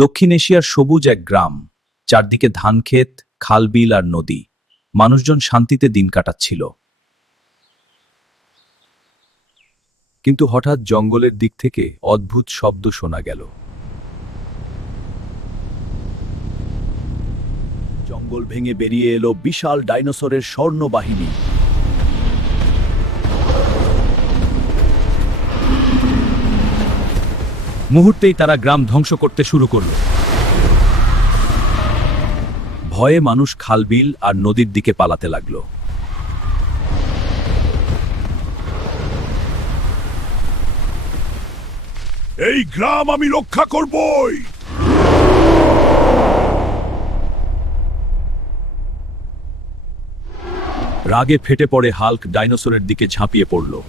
দক্ষিণ এশিয়ার সবুজ এক গ্রাম, চারদিকে ধানক্ষেত, খালবিল আর নদী। মানুষজন শান্তিতে দিন কাটাচ্ছিল। কিন্তু হঠাৎ জঙ্গলের দিক থেকে অদ্ভুত শব্দ শোনা গেল। জঙ্গল ভেঙে বেরিয়ে এলো বিশাল ডাইনোসরের স্বর্ণবাহিনী। মুহূর্তেই তারা গ্রাম ধ্বংস করতে শুরু করল। ভয়ে মানুষ খালবিল আর নদীর দিকে পালাতে লাগল। এই গ্রাম আমি রক্ষা করবই। রাগে ফেটে পড়ে হাল্ক ডাইনোসরের দিকে ঝাঁপিয়ে পড়ল।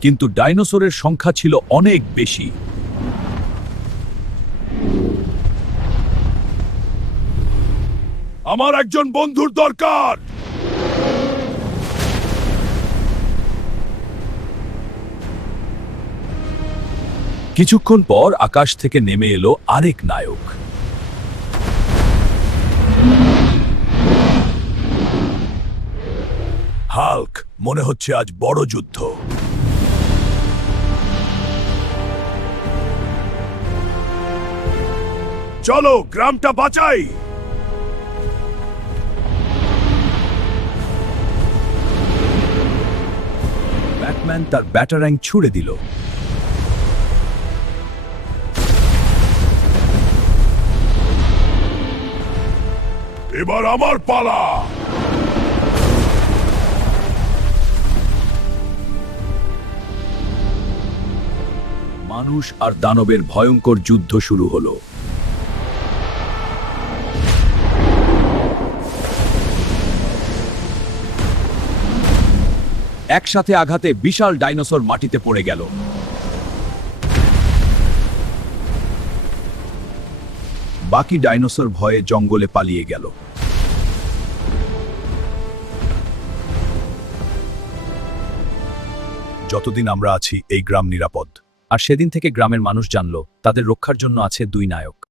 কিন্তু ডাইনোসরের সংখ্যা ছিল অনেক বেশি। আমার একজন বন্ধুর দরকার। কিছুক্ষণ পর আকাশ থেকে নেমে এলো আরেক নায়ক। হাল্ক, মনে হচ্ছে আজ বড় যুদ্ধ। চলো গ্রামটা বাঁচাই। ব্যাটম্যান তার ব্যাটারাং ছুড়ে দিল। এবার আমার পালা। মানুষ আর দানবের ভয়ঙ্কর যুদ্ধ শুরু হলো। একসাথে আঘাতে বিশাল ডাইনোসর মাটিতে পড়ে গেল। বাকি ডাইনোসর ভয়ে জঙ্গলে পালিয়ে গেল। যতদিন আমরা আছি এই গ্রাম নিরাপদ। আর সেদিন থেকে গ্রামের মানুষ জানল তাদের রক্ষার জন্য আছে দুই নায়ক।